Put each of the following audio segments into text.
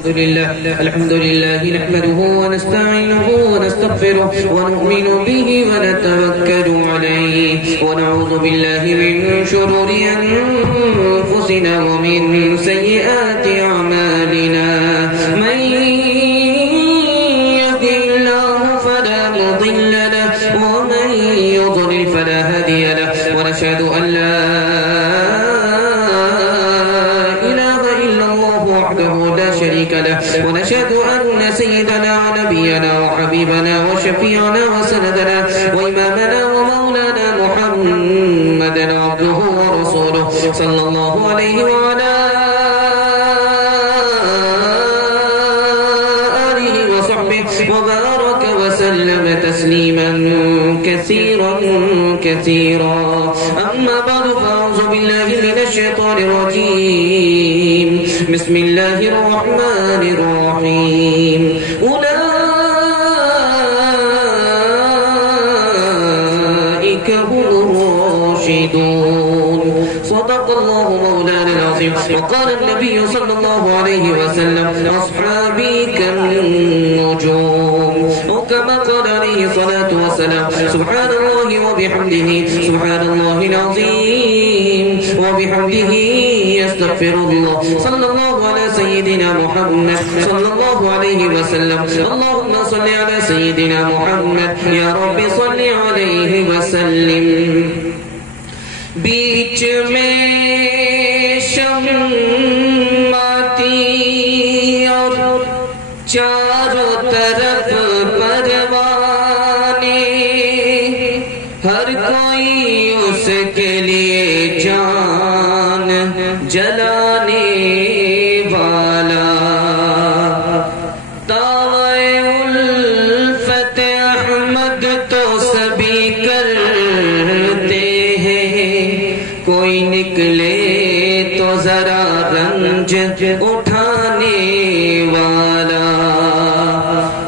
الحمد لله نحمده ونستعينه ونستغفره ونؤمن به ونتوكل عليه ونعوذ بالله من شرور أنفسنا ومن سيئات أعمالنا من يهده الله فلا مضل له ومن يضلل فلا هادي له ونشهد أن لا ونشهد أن سيدنا ونبينا وحبيبنا وشفيعنا وسندنا وإمامنا ومولانا محمدا عبده ورسوله صلى الله عليه وعلى آله وصحبه وبارك وسلم تسليما كثيرا كثيرا. أما بعد فأعوذ بالله من الشيطان الرجيم. بسم الله الرحمن الرحيم. أولئك هم الراشدون. صدق الله مولانا العظيم. وقال النبي صلى الله عليه وسلم أصحابي كالنجوم. وكما قال عليه الصلاة والسلام سبحان الله وبحمده سبحان الله العظيم وبحمده يستغفر الله. صلى الله على سيدنا محمد صلى الله عليه وسلم. اللهم صل على سيدنا محمد يا رب صل عليه وسلم. بیچ میں شماتی اور چاروں طرف پروانے ہر کوئی اس کے لیے جان جلانے والا دعوی الفت احمد تو سبھی کرتے ہیں کوئی نکلے تو ذرا رنج اٹھانے والا.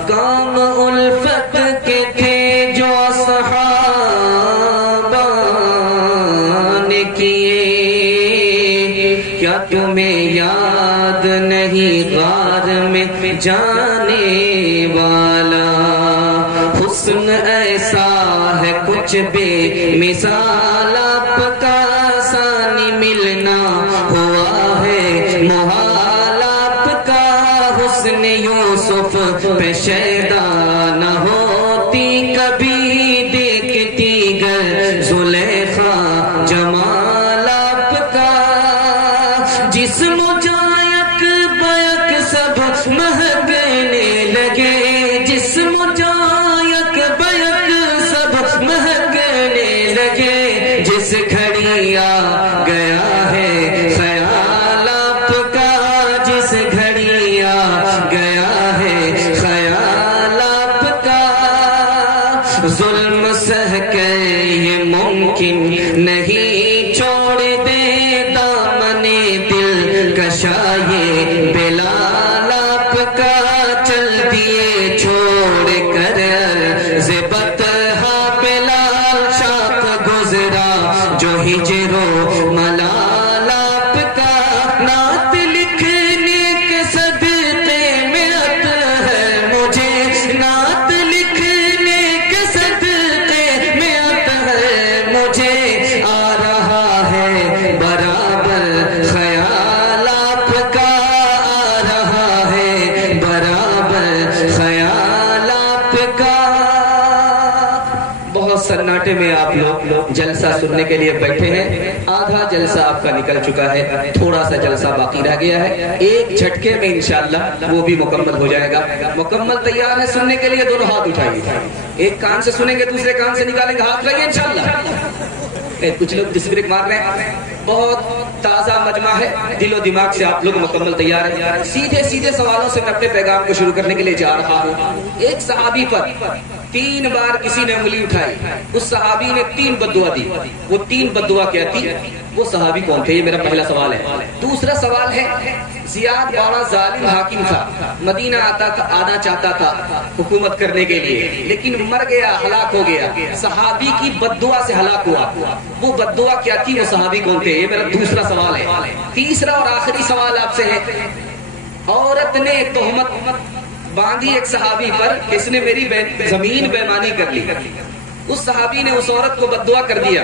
کام الفت کے تھے جو صحابہ نے کیے کیا تمہیں یاد نہیں غار میں جانے والا. حسن ایسا ہے کچھ بے مثال آپ کا ثانی ملنا ہوا ہے محال آپ کا. حسن یوسف پہ شیدا نہ ہوتی کبھی دیکھتی گر زلیخا جمال آپ کا. جسم جایک بیک سب مہکنے لگے جسم جایک بیک سب مہکنے لگے. جس گھڑی آ گیا ہے خیال آپ کا جس گھڑی آ گیا ہے خیال آپ کا. ظلم سہ کے یہ ممکن نہیں چھوڑ دے دامن دل کشائے بلال آپ کا. چل دیے چھوڑ کر عرض بطحا بلال شاپ گزرا جو ہجر و ملال آپ کا. نعت لکھنے کے صدقے میں عط ہے مجھے نعت لکھنے کے صدقے میں عط ہے مجھے. آ رہا ہے برابر خیال آپ کا آ رہا ہے برابر خیال آپ کا. بہت سناٹے میں آپ لوگ جلسہ سننے کے لیے بیٹھے ہیں. آدھا جلسہ آپ کا نکل چکا ہے تھوڑا سا جلسہ باقی رہ گیا ہے. ایک جھٹکے میں انشاءاللہ وہ بھی مکمل ہو جائے گا. مکمل تیار ہے سننے کے لیے؟ دونوں ہاتھ اٹھائیے. ایک کان سے سنیں گے دوسرے کان سے نکالیں گے. ہاتھ لگے انشاءاللہ. کچھ لوگ ڈسبریک مار رہے ہیں. بہت تازہ مجمع ہے. دل و دماغ سے آپ لوگ مکمل تیار ہیں. سیدھے سیدھے سوالوں سے میں اپنے پیغام کو شروع کرنے کے لیے جا رہا ہوں. ایک صحابی پر 3 بار کسی نے انگلی اٹھائی. اس صحابی نے 3 بددعا دی. وہ 3 بددعا کیا تھی؟ وہ صحابی کون تھے؟ یہ میرا پہلا سوال ہے. دوسرا سوال ہے زیاد بڑا ظالم حاکم تھا. مدینہ آنا چاہتا تھا حکومت کرنے کے لیے لیکن مر گیا ہلاک ہو گیا. صحابی کی بددعا سے ہلاک ہوا. وہ بددعا کیا تھی؟ وہ صحابی کون تھے؟ یہ میرا دوسرا سوال ہے. تیسرا اور آخری سوال آپ سے ہے عورت نے تہمت باندھی ایک صحابی پر کہ اس نے میری زمین بیمانی کر لی. اس صحابی نے اس عورت کو بددعا کر دیا,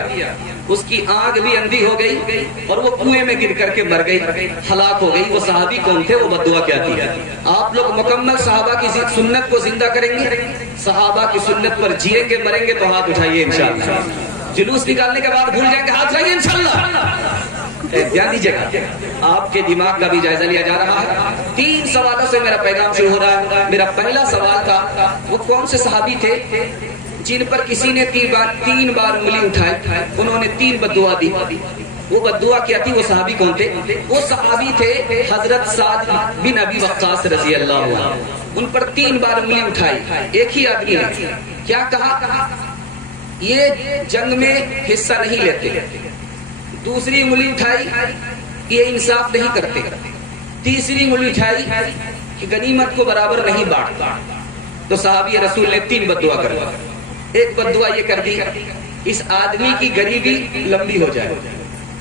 اس کی آنکھ بھی اندھی ہو گئی اور وہ کنویں میں گر کر کے مر گئی, ہلاک ہو گئی. وہ صحابی کون تھے, وہ بددعا کیا تھی؟ آپ لوگ مکمل صحابہ کی سنت کو زندہ کریں گے, صحابہ کی سنت پر جیئیں گے, مریں گے تو ہاتھ اٹھائیے انشاءاللہ. جلوس نکالنے کے بعد بھول جائیں گے, ہاتھ اٹھائیے انشاءاللہ. دھیان دیجیے گا, آپ کے دماغ کا بھی جائزہ لیا جا رہا ہے. 3 سوالوں سے میرا پیغام شروع ہو رہا ہے. میرا پہلا سوال تھا, وہ کون سے صحابی تھے جن پر کسی نے 3 بار انگلی اٹھائی, انہوں نے 3 بددعا دی؟ وہ بددعا کیا تھی؟ وہ صحابی کون تھے؟ وہ صحابی تھے حضرت سعد بن ابی وقاص رضی اللہ عنہ. ان پر 3 بار انگلی اٹھائی. ایک ہی آدمی نے کیا کہا؟ یہ جنگ میں حصہ نہیں لیتے. دوسری انگلی اٹھائی, یہ انصاف نہیں کرتے. تیسری انگلی اٹھائی کہ غنیمت کو برابر نہیں بانٹتا. تو صحابی رسول نے 3 بددعا کر دی. ایک بددعا یہ کر دی, اس آدمی کی غریبی لمبی ہو جائے,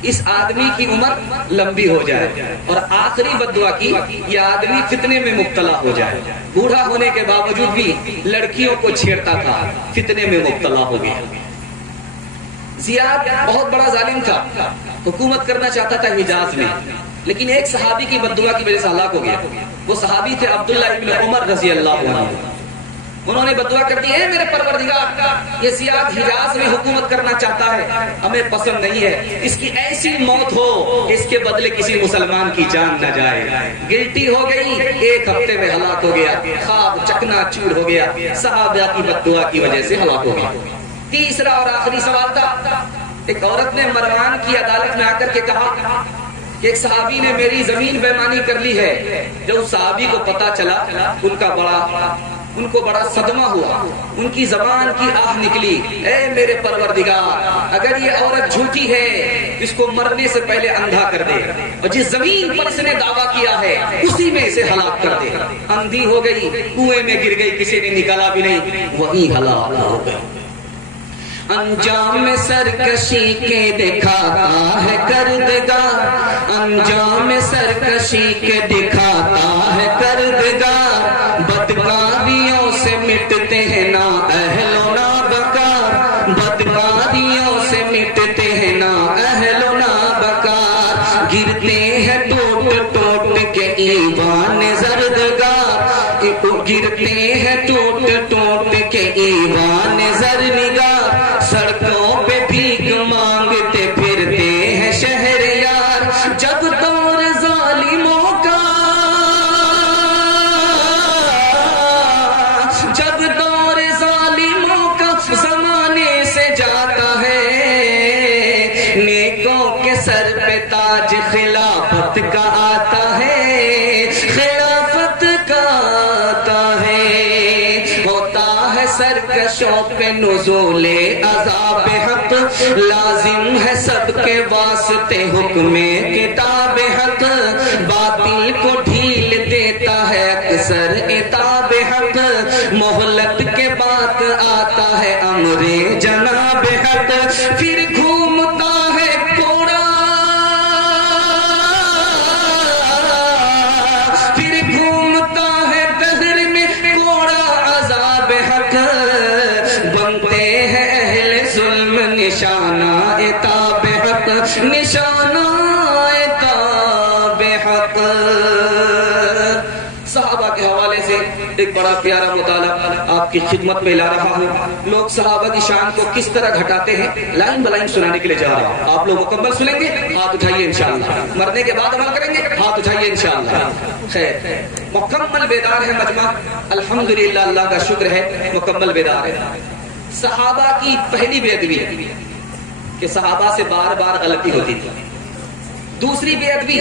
اس آدمی کی عمر لمبی ہو جائے. اور آخری بددعا کی, یہ آدمی فتنے میں مبتلا ہو جائے. بوڑھا ہونے کے باوجود بھی لڑکیوں کو چھیڑتا تھا, فتنے میں مبتلا ہو گیا. زیاد بہت بڑا ظالم تھا, حکومت کرنا چاہتا تھا حجاز میں, لیکن ایک صحابی کی بددعا کی وجہ سے ہلاک ہو گیا. وہ صحابی تھے عبداللہ ابن عمر رضی اللہ عنہ. انہوں نے بددعا کر دی, اے میرے پروردگار, یہ زیاد حجاز میں حکومت کرنا چاہتا ہے, ہمیں پسند نہیں ہے. اس کی ایسی موت ہو اس کے بدلے کسی مسلمان کی جان نہ جائے. گلٹی ہو گئی, 1 ہفتے میں ہلاک ہو گیا, خواب چکنا چور ہو گیا. صحابہ کی بددعا کی وجہ سے ہلاک ہو گیا. تیسرا اور آخری سوال تھا, ایک عورت نے مروان کی عدالت میں آ کر کے کہا کہ ایک صحابی نے میری زمین بیمانی کر لی ہے. جب اس صحابی کو پتا چلا, ان کو بڑا صدمہ ہوا, ان کی زبان کی آہ نکلی, اے میرے پروردگار, اگر یہ عورت جھوٹی ہے اس کو مرنے سے پہلے اندھا کر دے, اور جس زمین پر اس نے دعویٰ کیا ہے اسی میں اسے ہلاک کر دے. اندھی ہو گئی, کنویں میں گر گئی, کسی نے نکالا بھی نہیں, وہیں ہلاک ہو گئی. انجام سرکشی کے دکھاتا ہے کردگار, انجام سرکشی کے دکھاتا ہے کردگار. بدکاریوں سے مٹتے ہیں نا اہل و نا بکار, بدکاریوں سے مٹتے ہیں نا اہل و نا بکار. گرتے ہیں ٹوٹ ٹوٹ کے ایوان زردگار, گرتے ہیں ٹوٹ ٹوٹ کے ایوان زرنگار. سڑکوں پہ بھیک مانگتے پھرتے ہیں شہر یار, جب دور ظالموں کا, جب دور ظالموں کا زمانے سے جاتا ہے, نیکوں کے سر پہ تاج خلافت کا آتا ہے, خلافت کا آتا ہے. ہوتا ہے سرکشوں پہ نزول عذاب حق, لازم ہے سب کے واسطے حکم کتاب حق. باطل کو ڈھیل دیتا ہے اکثر عتاب حق, مہلت کے بعد آتا ہے امر جناب حق. پھر گھومتا ہے کوڑا, پھر گھومتا ہے دہر میں کوڑا عذاب حق. بنتے ہیں اہل ظلم نشانہ عتاب حق, نشانہ عتاب حق. صحابہ کے حوالے سے ایک بڑا پیارا مطالعہ آپ کی خدمت میں لا رہا ہوں. لوگ صحابہ کی شان کو کس طرح گھٹاتے ہیں, لائن بلائن سنانے کے لیے جا رہا ہوں. آپ لوگ مکمل سنیں گے, ہاتھ اٹھائیے انشاءاللہ. مرنے کے بعد عمل کریں گے, ہاتھ اٹھائیے انشاءاللہ. خیر, مکمل بیدار ہے مجمع, الحمدللہ, اللہ کا شکر ہے مکمل بیدار ہے. صحابہ کی پہلی بے ادبی کہ صحابہ سے بار بار غلطی ہوتی تھی. دوسری بے ادبی,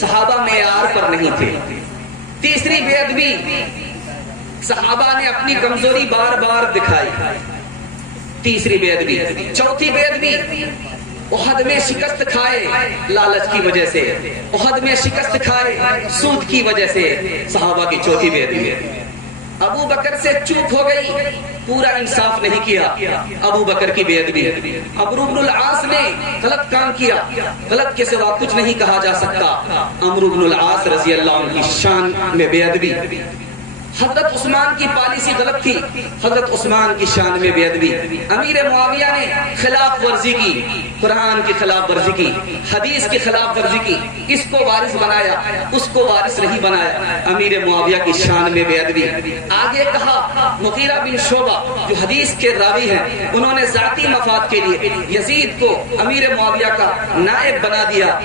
صحابہ معیار پر نہیں تھے. تیسری بے ادبی, صحابہ نے اپنی کمزوری بار بار دکھائی. تیسری بے ادبی. چوتھی بے ادبی, احد میں شکست کھائے لالچ کی وجہ سے, احد میں شکست کھائے سود کی وجہ سے. صحابہ کی چوتھی بے ادبی. ابو بکر سے چوک ہو گئی، پورا انصاف نہیں کیا، ابو بکر کی بے ادبی۔ عمرو بن العاص نے غلط کام کیا، غلط کے سوا کچھ نہیں کہا جا سکتا، عمرو بن العاص رضی اللہ عنہ کی شان میں بے ادبی۔ حضرت عثمان کی پالیسی غلط تھی، حضرت عثمان کی شان میں بے ادبی۔ امیر معاویہ نے خلاف ورزی کی، قرآن کی خلاف ورزی کی، حدیث کی خلاف ورزی کی، اس کو وارث بنایا، اس کو وارث نہیں بنایا، امیر معاویہ کی شان میں بے ادبی۔ آگے کہا مغیرہ بن شعبہ جو حدیث کے راوی ہیں، انہوں نے ذاتی مفاد کے لیے یزید کو امیر معاویہ کا نائب بنا دیا،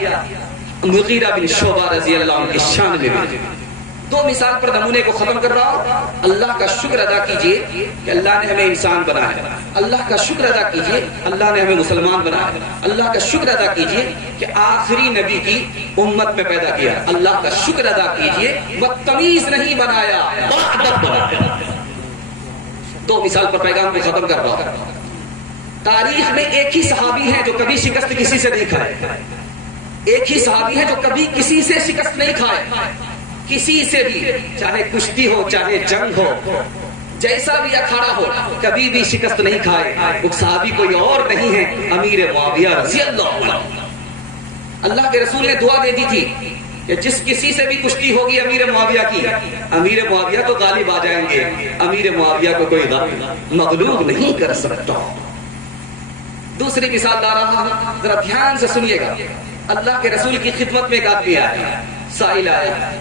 مغیرہ بن شعبہ رضی اللہ عنہ کی شان میں بے ادبی۔ دو مثال پر نمونے کو ختم کر رہا ہوں۔ اللہ کا شکر ادا کیجئے کہ اللہ نے ہمیں انسان بنایا، اللہ کا شکر ادا کیجئے اللہ نے ہمیں مسلمان بنایا، اللہ کا شکر ادا کیجئے کہ آخری نبی کی امت میں پیدا کیا، اللہ کا شکر ادا کیجئے بدتمیز نہیں بنایا، باادب بنایا۔ دو مثال پر پیغام کو ختم کر رہا ہوں۔ تاریخ میں ایک ہی صحابی ہیں جو کبھی شکست کسی سے نہیں کھائے، ایک ہی صحابی ہیں جو کبھی کسی سے شکست نہیں کھائے، کسی سے بھی، چاہے کشتی ہو چاہے جنگ ہو، جیسا بھی اکھاڑا ہو، کبھی بھی شکست نہیں کھائے۔ وہ صحابی کوئی اور نہیں ہے، امیر معاویہ رضی اللہ عنہ۔ اللہ کے رسول نے دعا دے دی تھی کہ جس کسی سے بھی کشتی ہوگی امیر معاویہ کی، امیر معاویہ تو غالب آ جائیں گے، امیر معاویہ کو کوئی مغلوب نہیں کر سکتا۔ دوسری مثال لا رہا ہوں، ذرا دھیان سے سنیے گا۔ اللہ کے رسول کی خدمت میں ایک آدمی آیا، سائل آیا،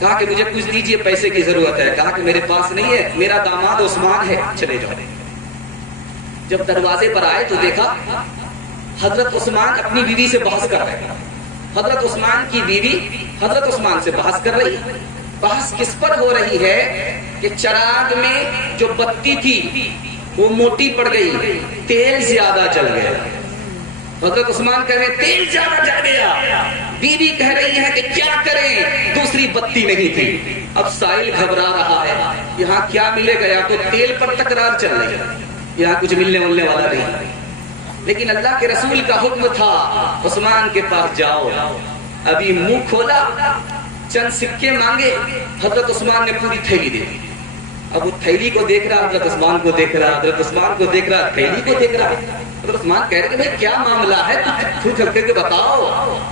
کہا کہ مجھے کچھ دیجیے، پیسے کی ضرورت ہے۔ کہا کہ میرے پاس نہیں ہے، میرا داماد عثمان ہے، چلے جاؤ۔ جب دروازے پر آئے تو دیکھا حضرت عثمان اپنی بیوی سے بحث کر رہے ہیں، حضرت عثمان کی بیوی حضرت عثمان سے بحث کر رہی ہے۔ بحث کس پر ہو رہی ہے کہ چراغ میں جو بتی تھی وہ موٹی پڑ گئی، تیل زیادہ جل گیا۔ حضرت عثمان کہہ رہے ہیں تیل زیادہ جل گیا، بیوی کہہ رہی ہے کہ کیا کریں، دوسری بتی نہیں تھی۔ اب سائل گھبرا رہا ہے، یہاں کیا ملے گا، یا تو تیل پر تکرار چل رہی ہے، یہاں کچھ ملنے والا نہیں۔ لیکن اللہ کے رسول کا حکم تھا عثمان کے پاس جاؤ۔ ابھی منہ کھولا، چند سکے مانگے، حضرت عثمان نے پوری تھیلی دے دی۔ اب وہ تھیلی کو دیکھ رہا، حضرت عثمان کو دیکھ رہا، حضرت عثمان کو دیکھ رہا، تھیلی کو دیکھ رہا۔ حضرت عثمان کہہ رہے کہ بھائی کیا معاملہ ہے، تو کر کے بتاؤ،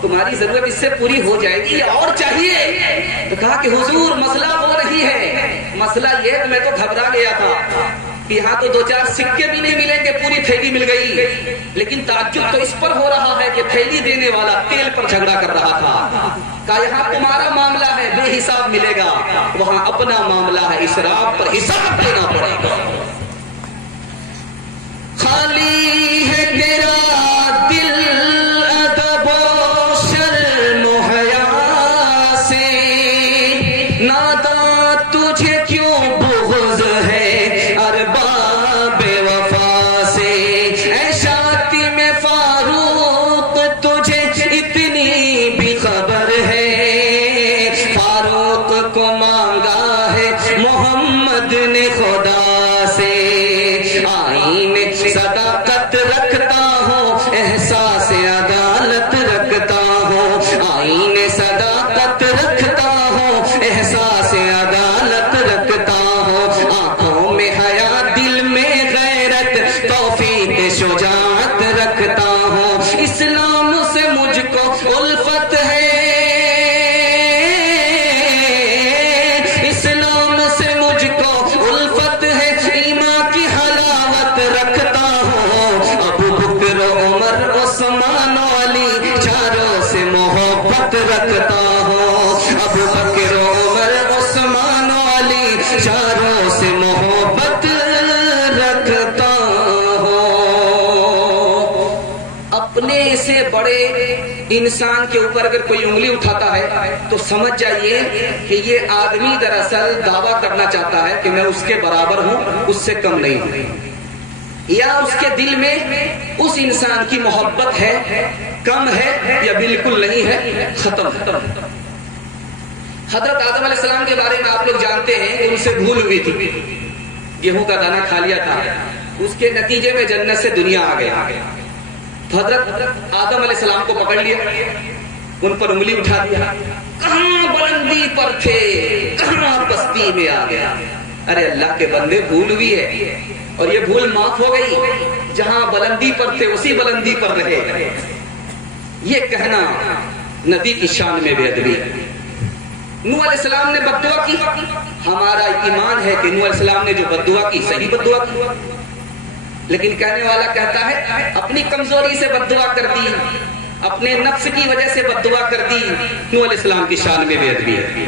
تمہاری ضرورت اس سے پوری ہو جائے گی یا اور چاہیے؟ تو کہا کہ حضور مسئلہ وہ نہیں ہے، مسئلہ یہ کہ میں تو گھبرا گیا تھا کہ یہاں تو دو چار سکے بھی نہیں ملیں گے، پوری تھیلی مل گئی، لیکن تعجب تو اس پر ہو رہا ہے کہ تھیلی دینے والا تیل پر جھگڑا کر رہا تھا۔ کہا یہاں تمہارا معاملہ ہے بے حساب ملے گا، وہاں اپنا معاملہ ہے اسراف پر حساب دینا پڑے گا۔ خالی ہے تیرا دل ادب و شرم و حیا سے، نادا تجھے کیوں بغض ہے ارباب وفا سے، اے شاتم فاروق تجھے اتنی بھی خبر ہے، فاروق کو مانگا ہے محمد نے خدا سے، آئین صداقت رکھتا ہوں احساس عدالت رکھتا ہوں، آئین صداقت رکھتا ہوں احساس عدالت رکھتا ہوں، آنکھوں میں حیا دل میں غیرت توفیق شجاعت رکھتا ہوں، اسلام سے مجھ کو الفت ہے، اسلام سے مجھ کو الفت ہے، ایمان کی حلاوت رکھتا ہوں، ابو بکر عمر عثمان علی چاروں سے محبت رکھتا ہوں، ابو بکر عمر عثمان علی چاروں سے محبت رکھتا ہوں۔ اپنے سے بڑے انسان کے اوپر اگر کوئی انگلی اٹھاتا ہے تو سمجھ جائیے کہ یہ آدمی دراصل دعویٰ کرنا چاہتا ہے کہ میں اس کے برابر ہوں، اس سے کم نہیں ہوں، یا اس کے دل میں اس انسان کی محبت ہے، کم ہے یا بالکل نہیں ہے، ختم۔ حضرت آدم علیہ السلام کے بارے میں آپ لوگ جانتے ہیں کہ ان سے بھول ہوئی تھی، گیہوں کا دانہ کھا لیا تھا، اس کے نتیجے میں جنت سے دنیا آ گیا۔ حضرت آدم علیہ السلام کو پکڑ لیا، ان پر انگلی اٹھا دیا، کہاں بلندی پر تھے، کہاں پستی میں آ گیا۔ ارے اللہ کے بندے بھول ہوئی ہے اور یہ بھول معاف ہو گئی، جہاں بلندی پر تھے اسی بلندی پر رہے، یہ کہنا نبی کی شان میں بے ادبی ہے۔ نوح علیہ السلام نے بد دعا کی، ہمارا ایمان ہے کہ نوح علیہ السلام نے جو بد دعا کی صحیح بد دعا کی، لیکن کہنے والا کہتا ہے اپنی کمزوری سے بد دعا کر دی، اپنے نفس کی وجہ سے بد دعا کر دی۔ نوح علیہ السلام کی شان میں بے ادبی ہے۔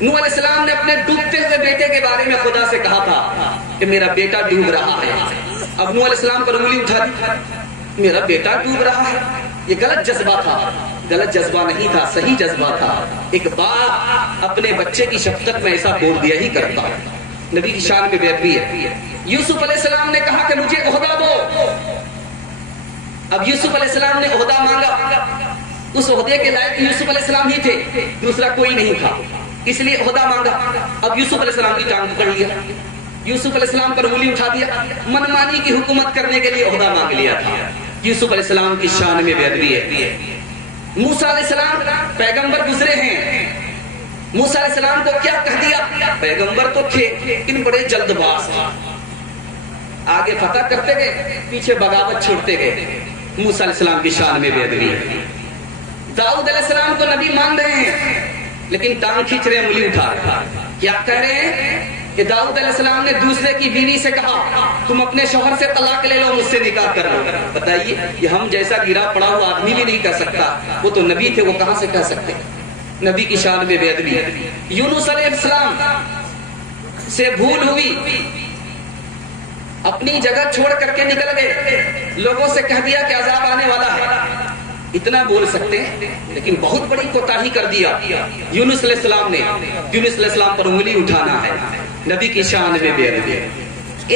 نوح علیہ السلام نے اپنے ڈوبتے ہوئے بیٹے کے بارے میں خدا سے کہا تھا کہ میرا بیٹا ڈوب رہا ہے، اب نوح علیہ السلام پر انگلی اٹھا دی، میرا بیٹا ڈوب رہا ہے۔ یہ غلط جذبہ تھا، غلط جذبہ نہیں تھا، صحیح جذبہ تھا۔ ایک باپ اپنے بچے کی شفقت میں ایسا بول دیا ہی کرتا ہے، نبی کی شان میں بے ادبی ہے۔ یوسف علیہ السلام نے کہا کہ مجھے عہدہ دو، اب یوسف علیہ السلام نے عہدہ مانگا، اس عہدے کے لائق یوسف علیہ السلام ہی تھے، دوسرا کوئی نہیں تھا، اس لیے عہدہ مانگا۔ اب یوسف علیہ السلام کی ٹانگ پکڑ لیا، یوسف علیہ السلام پر انگلی اٹھا دیا، منمانی کی حکومت کرنے کے لیے عہدہ مانگ لیا تھا۔ یوسف علیہ السلام کی شان میں بے ادبی ہے۔ موسیٰ علیہ السلام پیغمبر گزرے ہیں، موسیٰ علیہ السلام کو کیا کہہ دیا؟ پیغمبر تو تھے لیکن بڑے جلد باز، آگے فتح کرتے گئے پیچھے بغاوت چھوڑتے گئے۔ موسیٰ علیہ السلام کی شان میں بے ادبی ہے۔ داؤد علیہ السلام کو نبی مان رہے ہیں لیکن ٹانگ کھینچ رہے ہیں انگلی اٹھا، کیا کہہ رہے ہیں کہ داؤد علیہ السلام نے دوسرے کی بیوی سے کہا تم اپنے شوہر سے طلاق لے لو، مجھ سے نکاح کر لو۔ بتائیے یہ ہم جیسا گرا پڑا ہوا آدمی بھی نہیں کہہ سکتا، وہ تو نبی تھے، وہ کہاں سے کہہ سکتے؟ نبی کی شان میں بے ادبی۔ یونس علیہ السلام سے بھول ہوئی، اپنی جگہ چھوڑ کر کے نکل گئے، لوگوں سے کہہ دیا کہ عذاب آنے والا ہے، اتنا بول سکتے ہیں لیکن بہت بڑی کوتاہی کر دیا یونس علیہ السلام نے۔ یونس علیہ السلام پر انگلی اٹھانا ہے، نبی کی شان میں بے ادبی۔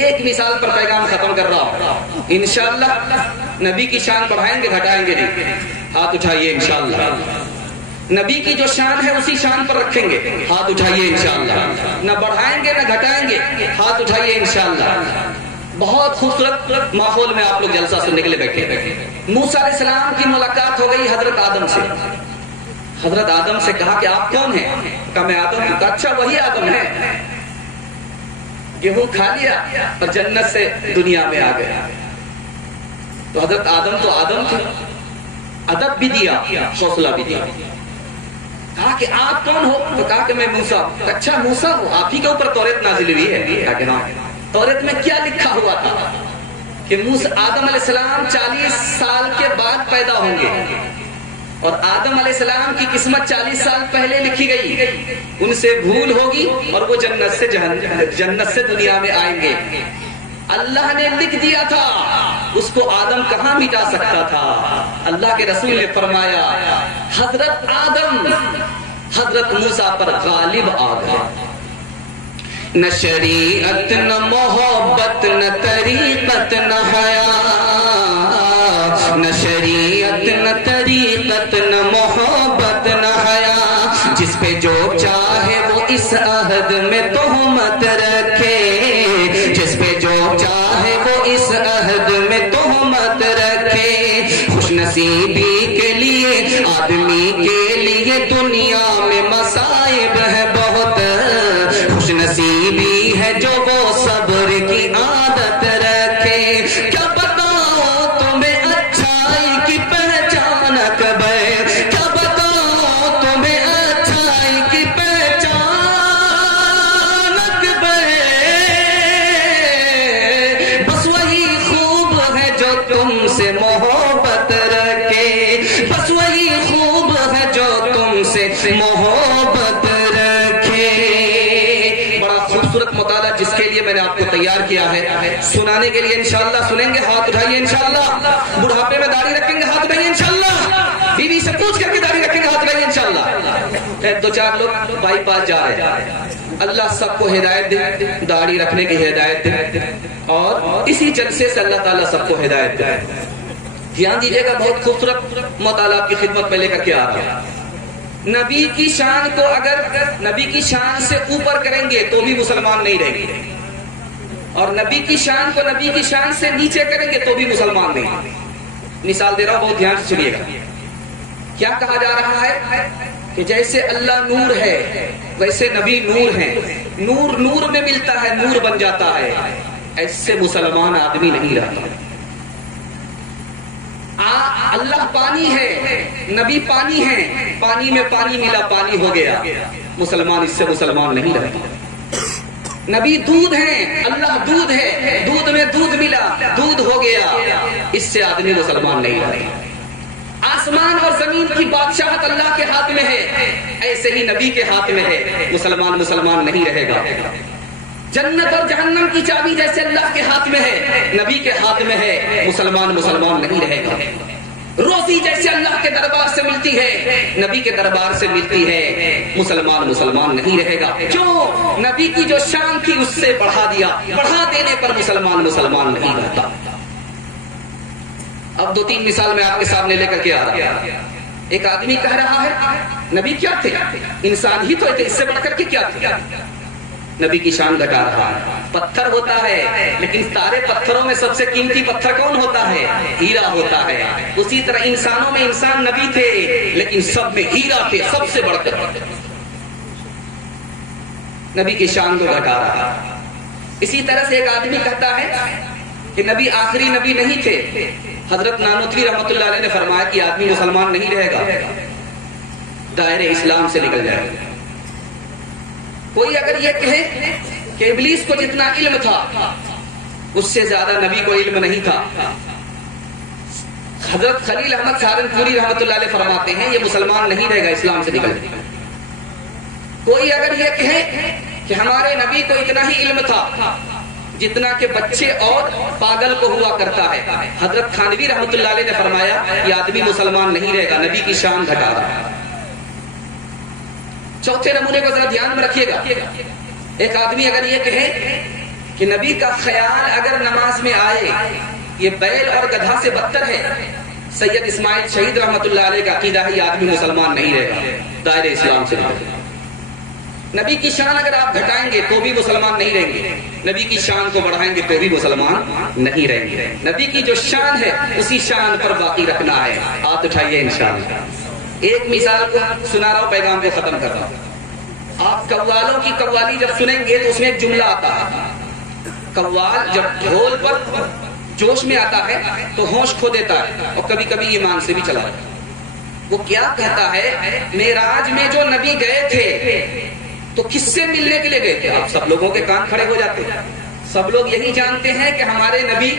ایک مثال پر پیغام ختم کر رہا ہوں، انشاءاللہ نبی کی شان بڑھائیں گے گھٹائیں گے نہیں، ہاتھ اٹھائیے انشاءاللہ۔ نبی کی جو شان ہے اسی شان پر رکھیں گے، ہاتھ اٹھائیے انشاءاللہ۔ نہ بڑھائیں گے نہ گھٹائیں گے، ہاتھ اٹھائیے انشاءاللہ۔ بہت خوبصورت ماحول میں آپ لوگ جلسہ سننے کے لیے بیٹھے۔ موسیٰ علیہ السلام کی ملاقات ہو گئی حضرت آدم سے، حضرت آدم سے کہا کہ آپ کون ہیں؟ کہا میں آدم ہوں۔ کہا اچھا وہی آدم ہے، گیہوں کھا لیا اور جنت سے دنیا میں آ گیا۔ تو حضرت آدم تو آدم تھے، ادب بھی دیا حوصلہ بھی دیا۔ کہا کہ آپ کون ہو؟ تو کہا کہ میں موسیٰ۔ اچھا موسیٰ ہو، آپ ہی کے اوپر توریت نازل ہوئی ہے؟ کہا کہ ہاں۔ توریت میں کیا لکھا ہوا تھا کہ موسیٰ آدم علیہ السلام 40 سال کے بعد پیدا ہوں گے، اور آدم علیہ السلام کی قسمت 40 سال پہلے لکھی گئی، ان سے بھول ہوگی اور وہ جنت سے دنیا میں آئیں گے۔ اللہ نے لکھ دیا تھا، اس کو آدم کہاں مٹا سکتا تھا؟ اللہ کے رسول نے فرمایا حضرت آدم حضرت موسیٰ پر غالب آ گئے۔ نہ شریعت نہ محبت نہ طریقت نہ حیا، نہ شریعت نہ طریقت نہ محبت نہ حیا، جس پہ جو چاہے وہ اس عہد میں تہمت رکھے، جس پہ جو چاہے وہ اس عہد میں تہمت رکھے۔ خوش نصیبی کے لیے آدمی کے لیے دنیا میں مصائب ہے بہت، خوش نصیبی ہے جو وہ صبر کی عادت رکھے۔ کیا بتاؤ تمہیں اچھائی کی پہچان کب ہے، کیا بتاؤ تمہیں اچھائی کی پہچان کب ہے، بس وہی خوب ہے جو تم سے محبت رکھے، بس وہی خوب ہے جو تم سے محبت رکھے۔ بڑا خوبصورت مطالعہ جس کے لیے میں نے آپ کو تیار کیا ہے، سنانے کے لیے انشاءاللہ سنیں گے، ہاتھ اٹھائیے انشاءاللہ۔ بڑھاپے میں داڑھی رکھیں گے، ہاتھ اٹھائیے انشاءاللہ۔ بیوی سے پوچھ کر کے داڑھی رکھیں گے، ہاتھ اٹھائیے انشاءاللہ۔ دو چار لوگ بائی پاس جا رہے ہیں، اللہ سب کو ہدایت دے، داڑھی رکھنے کی ہدایت دے، اور اسی جلسے سے اللہ تعالیٰ سب کو ہدایت دے۔ دھیان دیجیے گا، بہت خوبصورت مطالعہ آپ کی خدمت میں لے کر کے آ رہا ہوں۔ نبی کی شان کو اگر نبی کی شان سے اوپر کریں گے تو بھی مسلمان نہیں رہیں گے، اور نبی کی شان کو نبی کی شان سے نیچے کریں گے تو بھی مسلمان نہیں۔ مثال دے رہا ہوں، بہت دھیان سے سنیے گا۔ کیا کہا جا رہا ہے کہ جیسے اللہ نور ہے ویسے نبی نور ہیں، نور نور میں ملتا ہے، نور بن جاتا ہے، ایسے مسلمان آدمی نہیں رہتا۔ اللہ پانی ہے، نبی پانی ہے، پانی میں پانی ملا پانی ہو گیا، مسلمان اس سے مسلمان نہیں رہتا۔ نبی دودھ ہیں، اللہ دودھ ہے، دودھ میں دودھ ملا دودھ ہو گیا، اس سے آدمی مسلمان نہیں رہتا۔ آسمان اور زمین کی بادشاہت اللہ کے ہاتھ میں ہے، ایسے ہی نبی کے ہاتھ میں ہے، مسلمان مسلمان نہیں رہے گا۔ جنت اور جہنم کی چابی جیسے اللہ کے ہاتھ میں ہے، نبی کے ہاتھ میں ہے، مسلمان مسلمان نہیں رہے گا۔ روزی جیسے اللہ کے دربار سے ملتی ہے، نبی کے دربار سے ملتی ہے، مسلمان مسلمان نہیں رہے گا۔ جو نبی کی جو شان تھی اس سے بڑھا دیا، بڑھا دینے پر مسلمان مسلمان نہیں رہتا۔ اب 2-3 مثال میں آپ کے سامنے لے کر کے آ رہا ہوں۔ ایک آدمی کہہ رہا ہے نبی کیا تھے؟ انسان ہی تو تھے، اس سے بڑھ کر کے کیا تھے؟ نبی کی شان گھٹا رہا ہے۔ پتھر ہوتا ہے لیکن سارے پتھروں میں سب سے قیمتی پتھر کون ہوتا ہے؟ ہیرا ہوتا ہے۔ اسی طرح انسانوں میں انسان نبی تھے لیکن سب میں ہیرا تھے، سب سے بڑھ کر نبی کی شان کو گھٹا رہا ہے۔ اسی طرح سے ایک آدمی کہتا ہے کہ نبی آخری نبی نہیں تھے۔ حضرت نانوتوی رحمۃ اللہ علیہ نے فرمایا کہ آدمی مسلمان نہیں رہے گا، دائرے اسلام سے نکل جائے گا۔ کوئی اگر یہ کہے کہ ابلیس کو جتنا علم تھا اس سے زیادہ نبی کو علم نہیں تھا، حضرت خلیل احمد سہارنپوری رحمۃ اللہ علیہ فرماتے ہیں یہ مسلمان نہیں رہے گا، اسلام سے نکل جائے گا۔ کوئی اگر یہ کہے کہ ہمارے نبی کو اتنا ہی علم تھا جتنا کہ بچے اور پاگل کو ہوا کرتا ہے، حضرت تھانوی رحمۃ اللہ علیہ نے فرمایا یہ آدمی مسلمان نہیں رہے گا، نبی کی شان گھٹا رہا ہے۔ چوتھے نمونے کو ذرا دھیان میں رکھیے گا۔ ایک آدمی اگر یہ کہے کہ نبی کا خیال اگر نماز میں آئے یہ بیل اور گدھا سے بدتر ہے، سید اسماعیل شہید رحمۃ اللہ علیہ کا عقیدہ ہے یہ آدمی مسلمان نہیں رہے گا، دائرے اسلام سے نکل جائے گا۔ نبی کی شان اگر آپ گھٹائیں گے تو بھی مسلمان نہیں رہیں گے، نبی کی شان کو بڑھائیں گے تو بھی مسلمان نہیں رہیں گے۔ نبی کی جو شان ہے اسی شان پر باقی رکھنا ہے۔ ہاتھ اٹھائیے انشاءاللہ۔ ایک مثال کو سنا رہا ہوں، پیغام کو ختم کر رہا ہوں۔ آپ قوالوں کی قوالی جب سنیں گے تو اس میں ایک جملہ آتا ہے، قوال جب ڈھول پر جوش میں آتا ہے تو ہوش کھو دیتا ہے اور کبھی کبھی ایمان سے بھی چلا جاتا ہے۔ وہ کیا کہتا ہے؟ معراج میں جو نبی گئے تھے تو کس سے ملنے کے لیے گئے تھے؟ آپ سب لوگوں کے کان کھڑے ہو جاتے ہیں۔ سب لوگ یہی جانتے ہیں کہ ہمارے نبی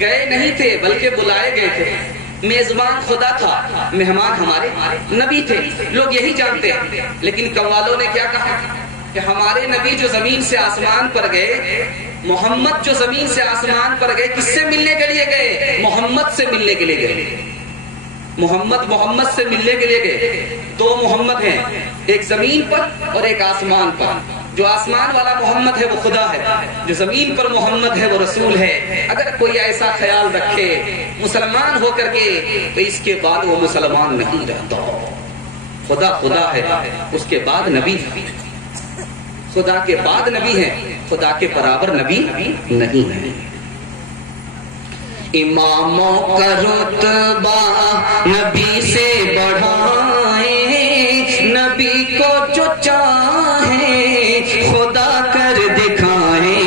گئے نہیں تھے بلکہ بلائے گئے تھے۔ میزبان خدا تھا، مہمان ہمارے نبی تھے، لوگ یہی جانتے ہیں۔ لیکن قوالوں نے کیا کہا کہ ہمارے نبی جو زمین سے آسمان پر گئے، محمد جو زمین سے آسمان پر گئے کس سے ملنے کے لیے گئے؟ محمد سے ملنے کے لیے گئے۔ محمد سے ملنے کے لیے گئے۔ دو محمد ہیں، ایک زمین پر اور ایک آسمان پر۔ جو آسمان والا محمد ہے وہ خدا ہے، جو زمین پر محمد ہے وہ رسول ہے۔ اگر کوئی ایسا خیال رکھے مسلمان ہو کر کے تو اس کے بعد وہ مسلمان نہیں رہتا۔ خدا خدا ہے، اس کے بعد نبی، خدا کے بعد نبی ہے، خدا کے برابر نبی نہیں ہے۔ اماموں کا رتبہ نبی سے بڑھائیں، نبی کو جو چاہیں خدا کر دکھائیں۔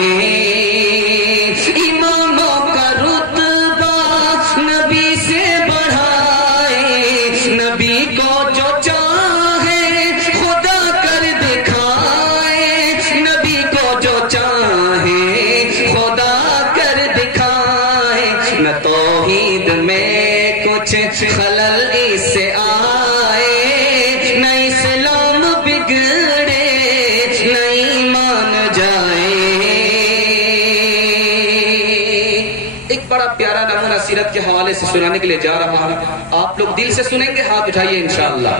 اماموں کا رتبہ نبی سے بڑھائیں، نبی کو جو چاہیں خدا کر دکھائیں، نبی کو جو چاہیں خدا کر دکھائیں۔ نہ توحید میں کچھ خلل اس سے آئے، نہ اسلام بگڑے، نہ ایمان جائے۔ ایک بڑا پیارا نمونہ سیرت کے حوالے سے سنانے کے لیے جا رہا ہوں، آپ لوگ دل سے سنیں گے، ہاتھ اٹھائیے انشاءاللہ۔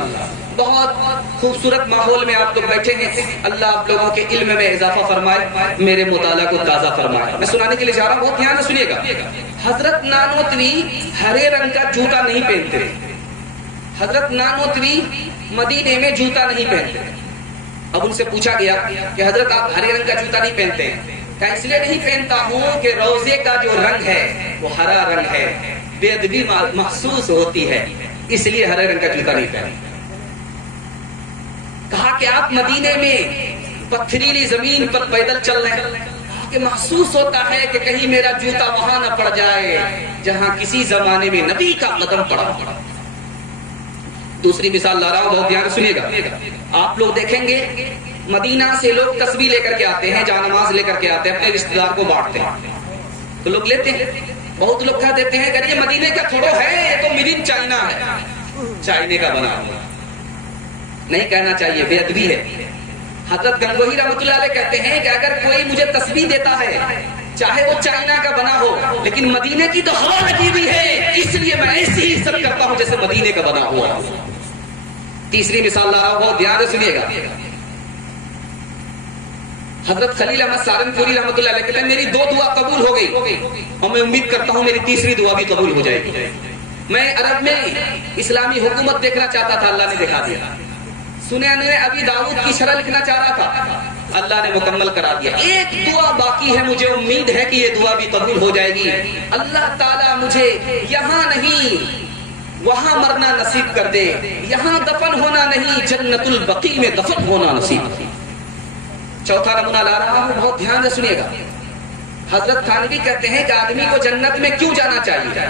بہت خوبصورت ماحول میں آپ لوگ بیٹھے ہیں، اللہ آپ لوگوں کے علم میں اضافہ فرمائے، میرے مطالعہ کو تازہ فرمائے۔ میں سنانے کے لیے جا رہا ہوں، بہت دھیان سے سنیے گا۔ حضرت نانوتوی ہرے رنگ کا جوتا نہیں پہنتے، حضرت نانوتوی مدینے میں جوتا نہیں پہنتے۔ اب ان سے پوچھا گیا کہ حضرت آپ ہرے رنگ کا جوتا نہیں پہنتے ہیں؟ کہ اس لیے نہیں پہنتا ہوں کہ روزے کا جو رنگ ہے وہ ہرا رنگ ہے، بے ادبی محسوس ہوتی ہے، اس لیے ہرے رنگ کا جوتا نہیں پہنتا۔ کہا کہ آپ مدینے میں پتھریلی زمین پر پیدل چل رہے ہیں کہ محسوس ہوتا ہے کہ کہیں میرا جوتا وہاں نہ پڑ جائے جہاں کسی زمانے میں نبی کا قدم پڑا. دوسری مثال لا رہا ہوں، بہت دھیان سنیے گا. آپ لوگ دیکھیں گے مدینہ سے لوگ تسبیح لے کر کے آتے ہیں، جانماز لے کر کے آتے ہیں، اپنے رشتہ دار کو بانٹتے ہیں تو لوگ لیتے ہیں. بہت لوگ کہہ دیتے ہیں کہ یہ مدینے کا تھوڑا ہے، یہ تو میڈ ان چائنا ہے، چائنے کا بنا ہوا. نہیں کہنا چاہیے، بے ادبی ہے. حضرت گنگوہی رحمۃ اللہ علیہ کہتے ہیں کہ اگر کوئی مجھے تسبیح دیتا ہے چاہے وہ چائنا کا بنا ہو لیکن مدینے کی تو ہوا لگی ہوئی ہے، اس لیے میں ایسی ہی عزت کرتا ہوں جیسے مدینے کا بنا ہوا. تیسری مثال لا رہا ہوں، بہت دھیان سے سنیے گا. حضرت خلیل احمد سہارنپوری رحمۃ اللہ علیہ کہتے ہیں میری 2 دعا قبول ہو گئی اور میں امید کرتا ہوں میری تیسری دعا بھی قبول ہو جائے گی. میں عرب میں اسلامی حکومت دیکھنا چاہتا تھا، اللہ نے دکھا دیا. سنن ابی داؤد کی شرح لکھنا چاہ رہا تھا، اللہ نے مکمل کرا دیا. ایک دعا باقی ہے، مجھے امید ہے کہ یہ دعا بھی قبول ہو جائے گی. اللہ تعالیٰ مجھے یہاں نہیں وہاں مرنا نصیب کر دے، یہاں دفن ہونا نہیں جنت البقیع میں دفن ہونا نصیب. چوتھا نمونہ لا رہا ہوں، بہت دھیان سے سنیے گا. حضرت تھانوی کہتے ہیں کہ آدمی کو جنت میں کیوں جانا چاہیے،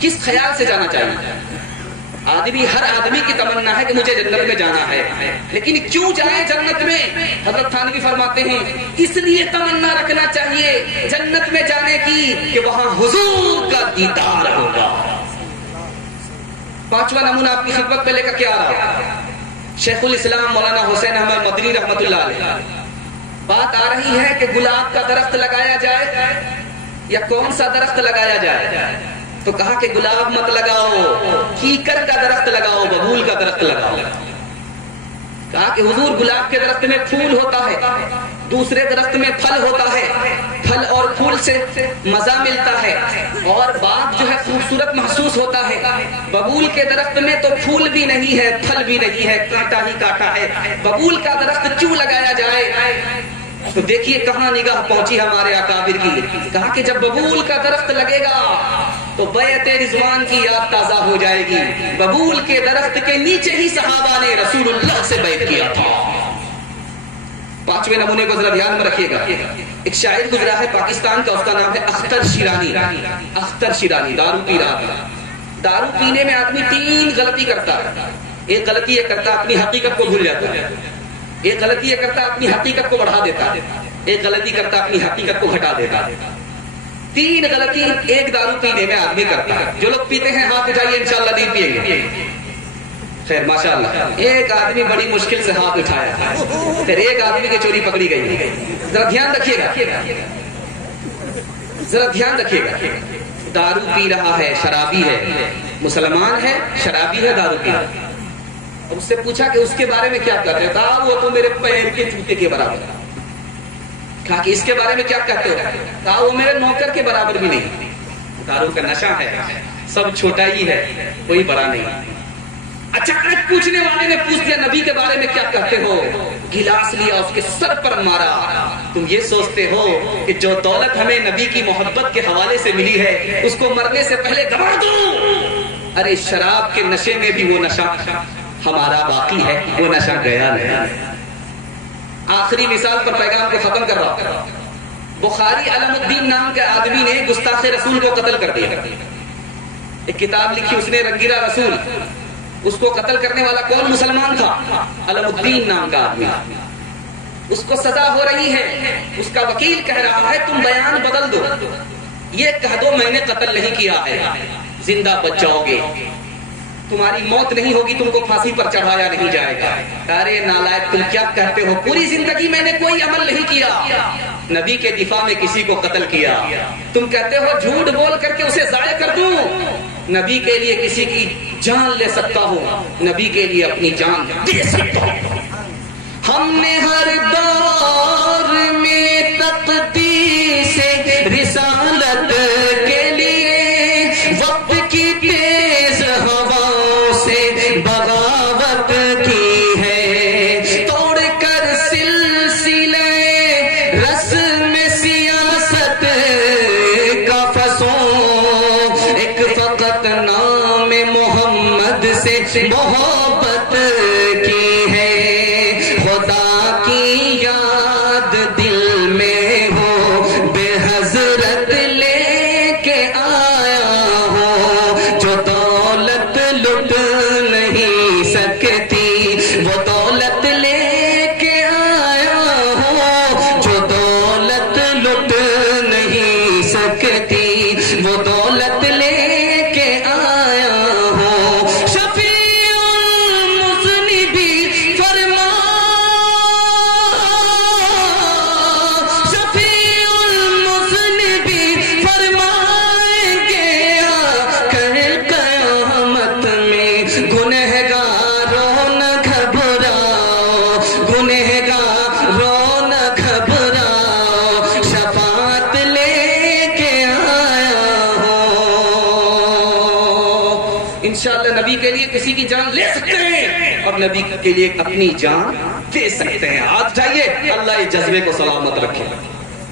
کس خیال سے جانا چاہیے. ہر آدمی کی تمنا ہے کہ مجھے جنت میں جانا ہے، لیکن کیوں جائے جنت میں؟ حضرت تھانوی فرماتے ہیں اس لیے تمنا رکھنا چاہیے جنت میں جانے کی کہ وہاں حضور کا دیدار ہوگا. پانچواں نمونہ آپ کی خدمت پہ لے کر کے آ رہا ہوں. شیخ الاسلام مولانا حسین احمد مدنی رحمۃ اللہ علیہ بات آ رہی ہے کہ گلاب کا درخت لگایا جائے یا کون سا درخت لگایا جائے، تو کہا کہ گلاب مت لگاؤ، کیکر کا درخت لگاؤ، ببول کا درخت لگاؤ. کہا کہ حضور گلاب کے درخت میں پھول ہوتا ہے، دوسرے درخت میں پھل ہوتا ہے، پھل اور پھول سے مزہ ملتا ہے اور باغ جو ہے خوبصورت محسوس ہوتا ہے. ببول کے درخت میں تو پھول بھی نہیں ہے، پھل بھی نہیں ہے، کانٹا ہی کانٹا ہے. ببول کا درخت کیوں لگایا جائے؟ تو دیکھیے کہاں نگاہ پہنچی ہمارے اکابر کی. کہا کہ جب ببول کا درخت لگے گا تو بیعت رضوان کی یاد تازہ ہو جائے گی. ببول کے درخت کے نیچے ہی صحابہ نے رسول اللہ سے بیعت کیا تھا. پانچویں نمونے کو ذرا دھیان میں رکھیے گا. ایک شاعر گزرا ہے پاکستان کا، اس کا نام ہے اختر شیرانی. اختر شیرانی دارو پی رہا تھا. دارو پینے میں آدمی 3 غلطی کرتا ہے. ایک غلطی یہ کرتا اپنی حقیقت کو بھول جاتا ہے، ایک غلطی یہ کرتا اپنی حقیقت کو بڑھا دیتا ہے، ایک غلطی کرتا اپنی حقیقت کو گھٹا دیتا ہے. 3 غلطی ایک دارو پینے میں آدمی کرتا ہے. جو لوگ پیتے ہیں ہاتھ اٹھائیے، انشاءاللہ نہیں پیئیں گے. خیر ماشاءاللہ ایک آدمی بڑی مشکل سے ہاتھ اٹھایا، پھر ایک آدمی کی چوری پکڑی گئی. ذرا دھیان رکھیے گا، ذرا دھیان رکھیے گا. دارو پی رہا ہے، شرابی ہے، مسلمان ہے، شرابی ہے، دارو پی رہا ہے. اس سے پوچھا کہ اس کے بارے میں کیا کہتے ہو؟ کہا وہ تو میرے پیر کے جوتے کے برابر. کہا کہ اس کے بارے میں کیا کہتے ہو؟ کہا وہ میرے نوکر کے برابر بھی نہیں. دارو کا نشہ ہے، سب چھوٹا ہی ہے، کوئی بڑا نہیں. اچانک پوچھنے والے نے پوچھ دیا نبی کے بارے میں کیا کہتے ہو؟ گلاس لیا، اس کے سر پر مارا. تم یہ سوچتے ہو کہ جو دولت ہمیں نبی کی محبت کے حوالے سے ملی ہے اس کو مرنے سے پہلے گنوا دوں؟ ارے شراب کے نشے میں بھی وہ نشہ ہمارا باقی ہے، وہ نشہ گیا نہیں. آخری مثال پر پیغام کو ختم کر رہا ہوں. بخاری علم الدین نام کے آدمی نے گستاخ رسول کو قتل کر دیا. ایک کتاب لکھی اس نے، رنگیلا رسول. اس کو قتل کرنے والا کون مسلمان تھا؟ علم الدین نام کا آدمی. اس کو سزا ہو رہی ہے، اس کا وکیل کہہ رہا ہے تم بیان بدل دو، یہ کہہ دو میں نے قتل نہیں کیا ہے، زندہ بچ جاؤ گے، تمہاری موت نہیں ہوگی، تم کو پھانسی پر چڑھایا نہیں جائے گا. ارے نالائق تم کیا کہتے ہو؟ پوری زندگی میں نے کوئی عمل نہیں کیا، نبی کے دفاع میں کسی کو قتل کیا. تم کہتے ہو جھوٹ بول کر کے اسے ضائع کر دوں، نبی کے لیے کسی کی جان لے سکتا ہوں، نبی کے لیے اپنی جان دے سکتا ہوں. ہم نے ہر دور میں تقدیر سے رسالت کے لیے وقت کی تیز ہواؤں سے بغاوت کی ہے. توڑ کر سلسلے رسم سیاست کا فسوں، ایک فقط نام محمد سے محبت کی ہے. انشاءاللہ نبی کے لیے کسی کی جان لے سکتے ہیں اور نبی کے لیے اپنی جان دے سکتے ہیں. آج جائیے, اللہ اس جذبے کو سلامت رکھے.